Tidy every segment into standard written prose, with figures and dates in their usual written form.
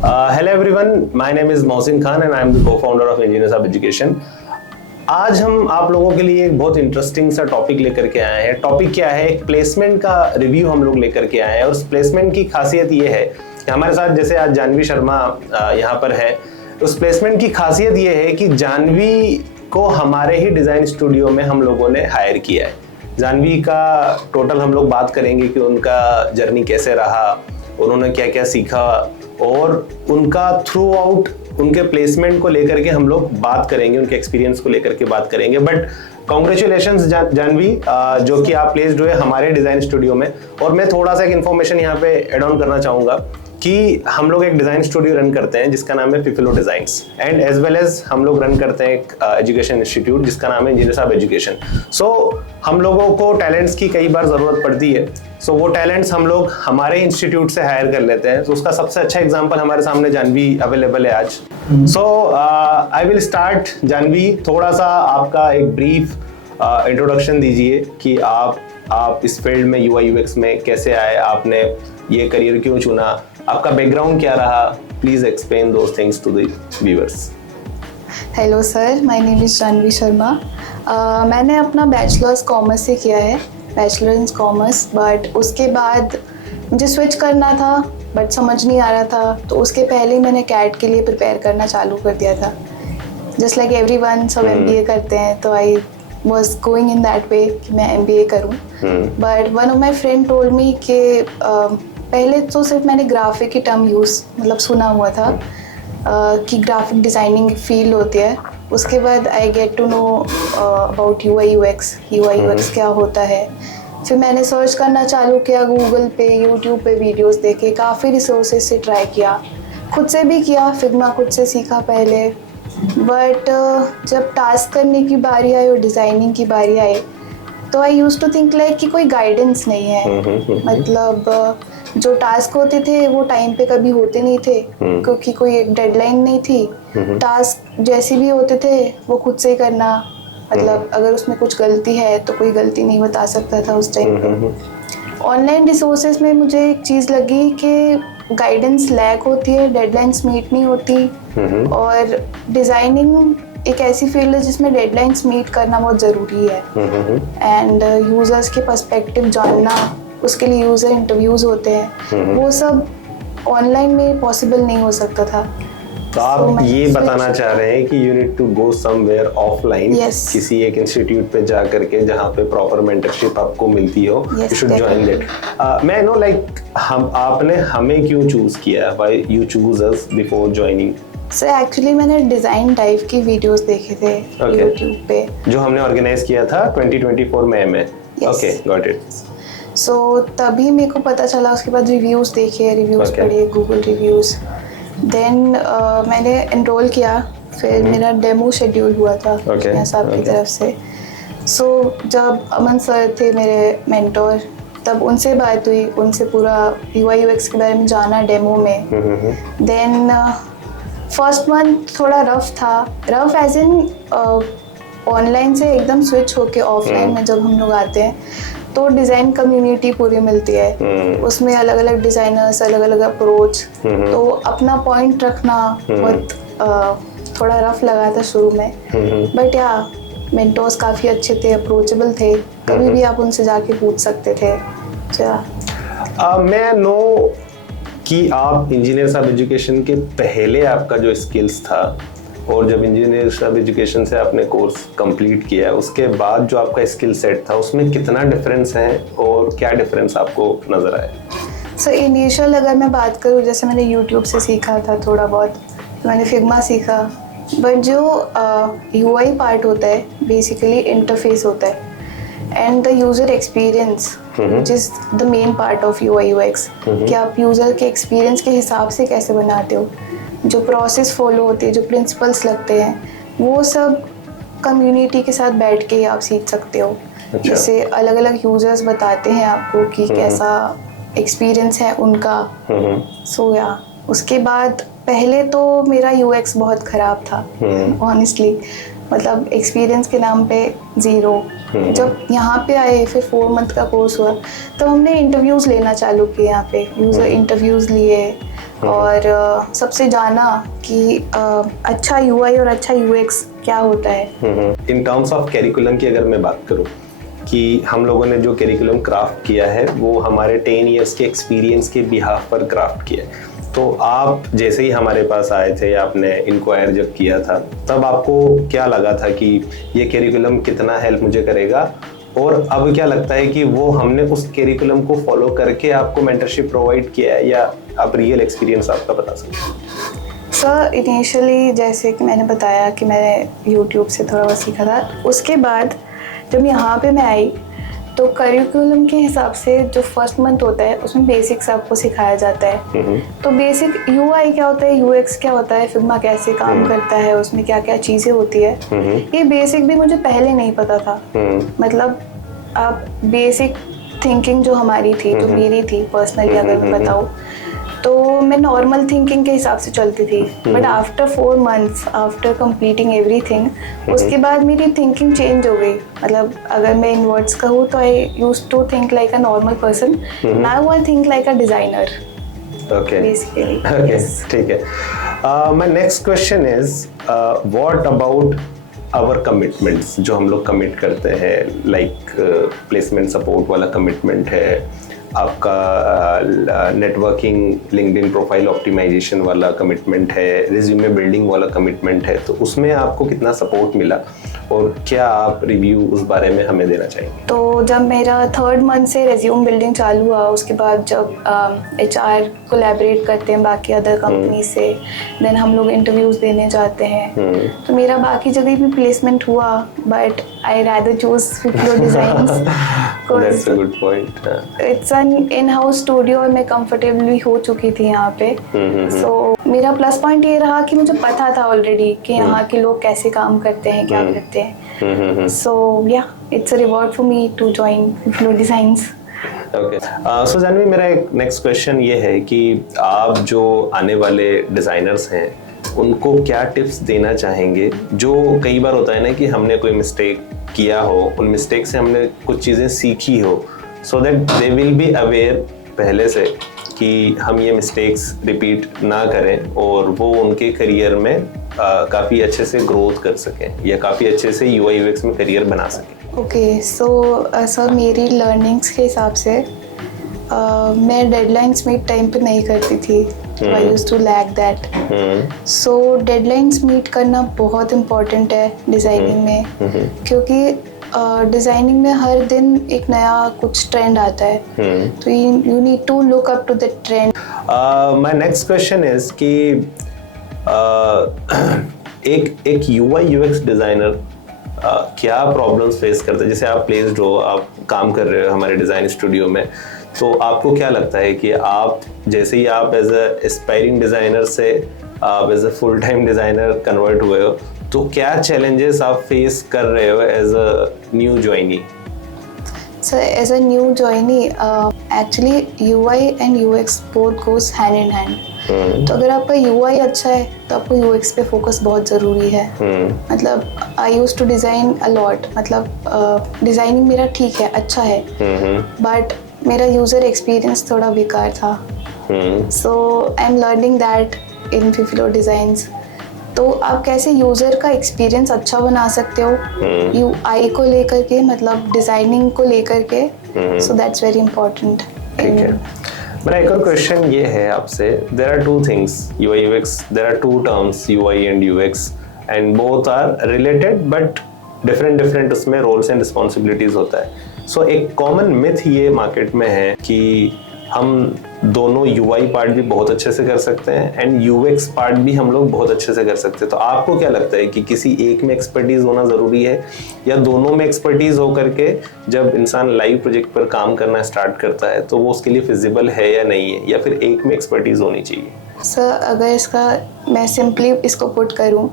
Hello everyone, my name is Mohsin Khan and I am the co-founder of Engineers Hub Education. आज हम आप लोगों के लिए एक बहुत इंटरेस्टिंग सा टॉपिक लेकर के आए हैं। टॉपिक क्या है? एक प्लेसमेंट का रिव्यू हम लोग लेकर के आए हैं और उस प्लेसमेंट की खासियत ये है कि हमारे साथ जैसे आज जानवी शर्मा यहाँ पर है। उस प्लेसमेंट की खासियत ये है कि जानवी को हमारे ही डिज़ाइन स्टूडियो में हम लोगों ने हायर किया है। जानवी का टोटल हम लोग बात करेंगे कि उनका जर्नी कैसे रहा, उन्होंने क्या क्या सीखा और उनका थ्रू आउट उनके प्लेसमेंट को लेकर के हम लोग बात करेंगे, उनके एक्सपीरियंस को लेकर के बात करेंगे। बट कॉन्ग्रेचुलेशंस जानवी, जो कि आप प्लेस्ड हुए हमारे डिज़ाइन स्टूडियो में। और मैं थोड़ा सा एक इन्फॉर्मेशन यहाँ पे एड ऑन करना चाहूँगा कि हम लोग एक डिज़ाइन स्टूडियो रन करते हैं जिसका नाम है Fiflo Designs, and as well as हम लोग रन करते हैं एक एजुकेशन इंस्टीट्यूट जिसका नाम है इंजीनियर्स हब एजुकेशन। सो हम लोगों को टैलेंट्स की कई बार ज़रूरत पड़ती है, सो वो टैलेंट्स हम लोग हमारे इंस्टीट्यूट से हायर कर लेते हैं। तो उसका सबसे अच्छा एग्जांपल हमारे सामने जानवी अवेलेबल है आज। सो आई विल स्टार्ट। जानवी, थोड़ा सा आपका एक ब्रीफ इंट्रोडक्शन दीजिए कि आप इस फील्ड में UI UX में कैसे आए, आपने ये करियर क्यों चुना, आपका बैकग्राउंड क्या रहा। Please explain those things to the viewers. Hello sir, my name is Janvi Sharma. मैंने अपना बैचलर्स कॉमर्स से किया है, बैचलर इन कॉमर्स। बट उसके बाद मुझे स्विच करना था बट समझ नहीं आ रहा था, तो उसके पहले मैंने कैट के लिए प्रिपेयर करना चालू कर दिया था। जस्ट लाइक एवरीवन, सब MBA करते हैं, तो आई was going in that way कि मैं MBA करूँ। But one of my friend told me कि पहले तो सिर्फ मैंने ग्राफिक की टर्म मतलब सुना हुआ था कि ग्राफिक डिज़ाइनिंग फील्ड होती है। उसके बाद I get to know about UI UX क्या होता है। फिर मैंने सर्च करना चालू किया गूगल पे, यूट्यूब पे वीडियोस देखे, काफ़ी रिसोर्सेज से ट्राई किया, खुद से भी किया, फिग्मा खुद से सीखा पहले। बट जब टास्क करने की बारी आई और डिज़ाइनिंग की बारी आई तो I used to think like कि कोई गाइडेंस नहीं है। मतलब जो टास्क होते थे वो टाइम पे कभी होते नहीं थे क्योंकि कोई एक डेडलाइन नहीं थी। टास्क जैसे भी होते थे वो खुद से ही करना, मतलब अगर उसमें कुछ गलती है तो कोई गलती नहीं बता सकता था उस टाइम पे। ऑनलाइन रिसोर्सेज में मुझे एक चीज़ लगी कि गाइडेंस लैक होती है, डेडलाइंस मीट नहीं होती, और डिज़ाइनिंग एक ऐसी फील्ड है जिसमें डेडलाइंस मीट करना बहुत ज़रूरी है। एंड यूज़र्स के पर्सपेक्टिव जानना, उसके लिए यूज़र इंटरव्यूज़ होते हैं, वो सब ऑनलाइन में पॉसिबल नहीं हो सकता था। तो आप ये बताना चाह रहे हैं कि you need to go somewhere offline, किसी एक इंस्टीट्यूट पे जा करके जहाँ पे प्रॉपर मेंटरशिप आपको मिलती हो, यू शुड जॉइन दैट। मैं नो लाइक आपने हमें क्यों चूज किया, why you choose us before joining? Sir actually मैंने डिज़ाइन टाइप की वीडियोस देखे थे यूट्यूब पे, जो हमने ऑर्गेनाइज किया था 2024 में। Okay, got it. सो तभी मेरे को पता चला, उसके बाद रिव्यूज़ देखे, रिव्यूज़ पढ़े, गूगल रिव्यूज़। देन मैंने एनरोल किया, फिर मेरा डेमो शेड्यूल हुआ था साहब की तरफ से। सो जब अमन सर थे मेरे मेंटोर, तब उनसे बात हुई, उनसे पूरा UI UX के बारे में जाना डेमो में। देन फर्स्ट मंथ थोड़ा रफ था, रफ एज इन ऑनलाइन से एकदम स्विच होके ऑफलाइन में जब हम लोग आते हैं तो डिज़ाइन कम्युनिटी पूरी मिलती है, उसमें अलग अलग डिज़ाइनर्स, अलग अलग अप्रोच, तो अपना पॉइंट रखना बहुत थोड़ा रफ लगा था शुरू में। बट या मेंटोर्स काफ़ी अच्छे थे, अप्रोचेबल थे, कभी भी आप उनसे जाके पूछ सकते थे। मैं नो कि आप इंजीनियर्स हब एजुकेशन के पहले आपका जो स्किल्स था और जब इंजीनियर्स हब एजुकेशन से आपने कोर्स कंप्लीट किया उसके बाद जो आपका स्किल सेट था उसमें कितना डिफरेंस है और क्या डिफरेंस आपको नज़र आया? सर इनिशियल अगर मैं बात करूँ, जैसे मैंने यूट्यूब से सीखा था थोड़ा बहुत, तो मैंने फिग्मा सीखा। बट जो UI पार्ट होता है बेसिकली इंटरफेस होता है, and the user experience which is the main part of UI UX, कि आप यूज़र के एक्सपीरियंस के हिसाब से कैसे बनाते हो, जो प्रोसेस फॉलो होती है, जो प्रिंसिपल्स लगते हैं, वो सब कम्युनिटी के साथ बैठ के आप सीख सकते हो। जैसे अलग अलग यूज़र्स बताते हैं आपको कि कैसा एक्सपीरियंस है उनका। सो या उसके बाद पहले तो मेरा UX बहुत ख़राब था ऑनेस्टली, मतलब एक्सपीरियंस के नाम पे 0। जब यहाँ पे आए, फिर 4 मंथ का कोर्स हुआ, तो हमने इंटरव्यूज़ लेना चालू किए, यहाँ पे यूज़र इंटरव्यूज़ लिए, और सबसे जाना कि अच्छा यूआई और अच्छा यूएक्स क्या होता है। इन टर्म्स ऑफ कैरिकुलम की अगर मैं बात करूँ कि हम लोगों ने जो कैरिकुलम क्राफ्ट किया है वो हमारे 10 इयर्स के एक्सपीरियंस के बिहाफ पर क्राफ्ट किया है। तो आप जैसे ही हमारे पास आए थे, आपने इंक्वायर जब किया था, तब आपको क्या लगा था कि ये कैरिकुलम कितना हेल्प मुझे करेगा, और अब क्या लगता है कि वो हमने उस कैरिकुलम को फॉलो करके आपको मेंटरशिप प्रोवाइड किया है, या आप रियल एक्सपीरियंस आपका बता सकते हैं? सर इनिशियली जैसे कि मैंने बताया कि मैंने यूट्यूब से थोड़ा बहुत सीखा था। उसके बाद जब यहाँ पे मैं आई तो करिकुलम के हिसाब से जो फर्स्ट मंथ होता है उसमें बेसिक्स आपको सिखाया जाता है। तो बेसिक यूआई क्या होता है, यूएक्स क्या होता है, फिग्मा कैसे काम करता है, उसमें क्या क्या चीज़ें होती है, ये बेसिक भी मुझे पहले नहीं पता था। मतलब आप बेसिक थिंकिंग जो हमारी थी, जो मेरी थी पर्सनली अगर मैं बताऊँ, तो मैं नॉर्मल थिंकिंग के हिसाब से चलती थी। But after 4 months after completing everything, उसके बाद मेरी थिंकिंग चेंज हो गई। मतलब अगर मैं इन वर्ड्स कहूँ तो I used to think like a normal person, now I think like a designer. Okay. Basically. Okay. Yes. ठीक है। My next question is, what about our commitments जो हम लोग कमिट करते हैं, लाइक प्लेसमेंट सपोर्ट वाला कमिटमेंट है, आपका नेटवर्किंग लिंक्डइन प्रोफाइल ऑप्टिमाइजेशन वाला कमिटमेंट है, रिज्यूमे बिल्डिंग वाला कमिटमेंट है, तो उसमें आपको कितना सपोर्ट मिला और क्या आप रिव्यू उस बारे में हमें देना चाहेंगे? तो जब मेरा 3rd मंथ से रेज्यूम बिल्डिंग चालू हुआ, उसके बाद जब एचआर कोलैबोरेट करते हैं बाकी अदर कंपनी से, देन हम लोग इंटरव्यूज देने जाते हैं, तो मेरा बाकी जगह भी प्लेसमेंट हुआ, but I rather choose Fiflo Designs. That's a good point. It's an in house studio और मैं कंफर्टेबली हो चुकी थी यहाँ पे। सो मेरा प्लस पॉइंट ये रहा कि मुझे पता था ऑलरेडी कि यहाँ के लोग कैसे काम करते हैं, क्या करते हैं। सो या it's a reward for me to join Fiflo Designs. Okay, so Janvi, मेरा एक नेक्स्ट क्वेश्चन ये है कि आप जो आने वाले डिज़ाइनर्स हैं उनको क्या टिप्स देना चाहेंगे? जो कई बार होता है ना कि हमने कोई मिस्टेक किया हो, उन मिस्टेक से हमने कुछ चीज़ें सीखी हो, so that they will be aware पहले से कि हम ये मिस्टेक्स रिपीट ना करें और वो उनके करियर में काफ़ी अच्छे से ग्रोथ कर सकें या काफ़ी अच्छे से यूआई यूएक्स में करियर बना सकें। ओके, सो सर मेरी लर्निंग्स के हिसाब से मैं डेडलाइंस मीट टाइम पे नहीं करती थी। I used to lack that. So deadlines meet करना बहुत इम्पोर्टेंट है डिज़ाइनिंग में, क्योंकि डिज़ाइनिंग में हर दिन एक नया कुछ ट्रेंड आता है, तो you need to look up to the trend. My next question is कि एक यूआई यूएक्स डिज़ाइनर क्या प्रॉब्लम्स फेस करते हैं? जैसे आप प्लेस्ड हो, आप काम कर रहे हो हमारे डिज़ाइन स्टूडियो में, तो आपको क्या लगता है कि आप जैसे ही आप एज अ एस्पायरिंग डिज़ाइनर से आप as a full time designer convert हुए हो, तो क्या चैलेंजेस आप फेस कर रहे हो as a new joinee? Sir as a new joinee actually UI and UX both goes hand in hand. तो अगर आपका यूआई अच्छा है तो आपको यूएक्स पे फोकस बहुत ज़रूरी है। मतलब I use to design a lot, मतलब डिज़ाइनिंग मेरा ठीक है, अच्छा है, बट मेरा यूज़र एक्सपीरियंस थोड़ा बेकार था। So I am learning that in Fiflo Designs. तो आप कैसे यूज़र का एक्सपीरियंस अच्छा बना सकते हो यूआई को लेकर के, मतलब डिज़ाइनिंग को लेकर के। So that's very important. ठीक है, मेरा एक और क्वेश्चन ये है आपसे, there are two things, UI UX, there are two terms UI and UX, and both are related but different उसमें रोल्स एंड रिस्पॉन्सिबिलिटीज होता है। सो एक कॉमन मिथ ये मार्केट में है कि हम दोनों यूआई पार्ट भी बहुत अच्छे से कर सकते हैं एंड यूएक्स पार्ट भी हम लोग बहुत अच्छे से कर सकते हैं। तो आपको क्या लगता है कि किसी एक में एक्सपर्टीज होना ज़रूरी है, या दोनों में एक्सपर्टीज हो करके जब इंसान लाइव प्रोजेक्ट पर काम करना स्टार्ट करता है तो वो उसके लिए फिजिबल है या नहीं है, या फिर एक में एक्सपर्टीज होनी चाहिए? सर अगर इसका मैं सिंपली इसको पुट करूँ,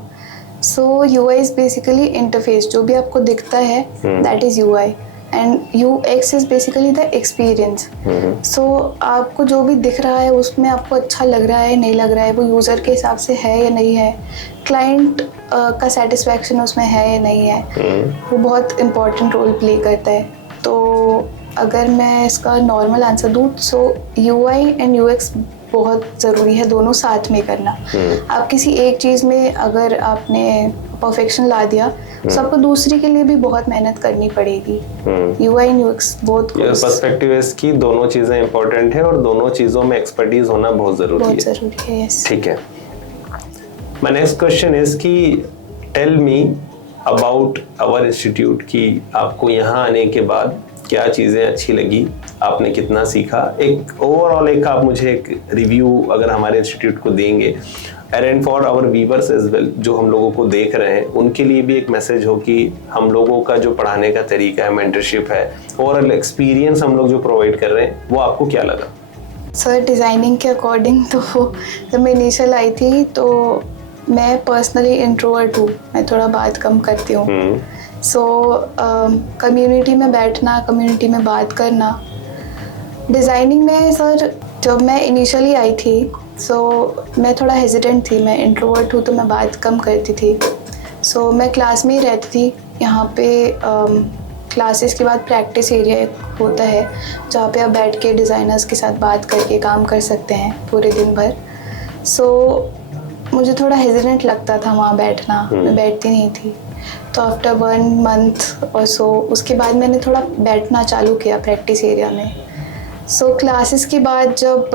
so UI is basically interface, जो भी आपको दिखता है that is UI, and UX is basically the experience. So आपको जो भी दिख रहा है उसमें आपको अच्छा लग रहा है, नहीं लग रहा है, वो यूज़र के हिसाब से है या नहीं है, क्लाइंट का सेटिस्फैक्शन उसमें है या नहीं है, वो बहुत इम्पोर्टेंट रोल प्ले करता है। तो अगर मैं इसका नॉर्मल आंसर दूँ, सो UI एंड UX बहुत ज़रूरी है दोनों साथ में करना। आप किसी एक चीज़ में अगर आपने परफेक्शन ला दिया तो आपको दूसरी के लिए भी बहुत मेहनत करनी पड़ेगी। UI and UX both your perspective is कि दोनों चीजें इंपॉर्टेंट है और दोनों चीजों में एक्सपर्टीज होना बहुत जरूरी है। यस। ठीक है, माय नेक्स्ट क्वेश्चन इज कि tell me about our institute कि आपको यहाँ आने के बाद क्या चीज़ें अच्छी लगी, आपने कितना सीखा, एक ओवरऑल एक आप मुझे एक रिव्यू अगर हमारे इंस्टीट्यूट को देंगे and for our viewers as well, जो हम लोगों को देख रहे हैं उनके लिए भी एक मैसेज हो कि हम लोगों का जो पढ़ाने का तरीका है, मेंटरशिप है, ओवरऑल एक्सपीरियंस हम लोग जो प्रोवाइड कर रहे हैं वो आपको क्या लगा? सर डिज़ाइनिंग के अकॉर्डिंग तो जब मैं इनिशियल आई थी तो मैं पर्सनली इंट्रोवर्ट हूँ, मैं थोड़ा बात कम करती हूँ। सो कम्युनिटी में बैठना, कम्युनिटी में बात करना, डिज़ाइनिंग में सर जब मैं इनिशियली आई थी मैं थोड़ा हेजिटेंट थी, मैं इंट्रोवर्ट हूँ तो मैं बात कम करती थी। मैं क्लास में ही रहती थी। यहाँ पे क्लासेस के बाद प्रैक्टिस एरिया होता है जहाँ पे आप बैठ के डिज़ाइनर्स के साथ बात करके काम कर सकते हैं पूरे दिन भर। मुझे थोड़ा हेजिटेंट लगता था वहाँ बैठना, मैं बैठती नहीं थी। तो आफ्टर 1 मंथ और उसके बाद मैंने थोड़ा बैठना चालू किया प्रैक्टिस एरिया में। क्लासेस के बाद जब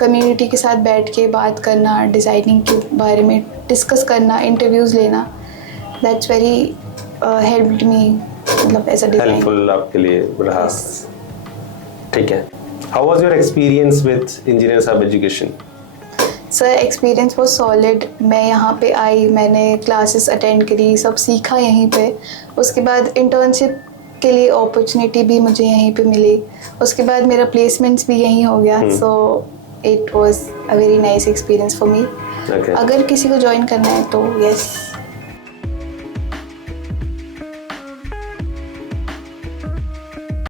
कम्युनिटी के साथ बैठ के बात करना, डिज़ाइनिंग के बारे में डिस्कस करना, इंटरव्यूज़ लेना, दैट्स वेरी हेल्प्ड मी, मतलब एज अ डिज़ाइनर। हेल्पफुल आपके लिए रहा। ठीक है, how was your experience with engineers of education? Sir experience बहुत सॉलिड। मैं यहाँ पे आई, मैंने क्लासेस अटेंड करी, सब सीखा यहीं पे। उसके बाद इंटर्नशिप के लिए अपॉर्चुनिटी भी मुझे यहीं पे मिली। उसके बाद मेरा प्लेसमेंट्स भी यहीं हो गया। It was a very nice experience for me. अगर किसी को ज्वाइन करना है तो यस।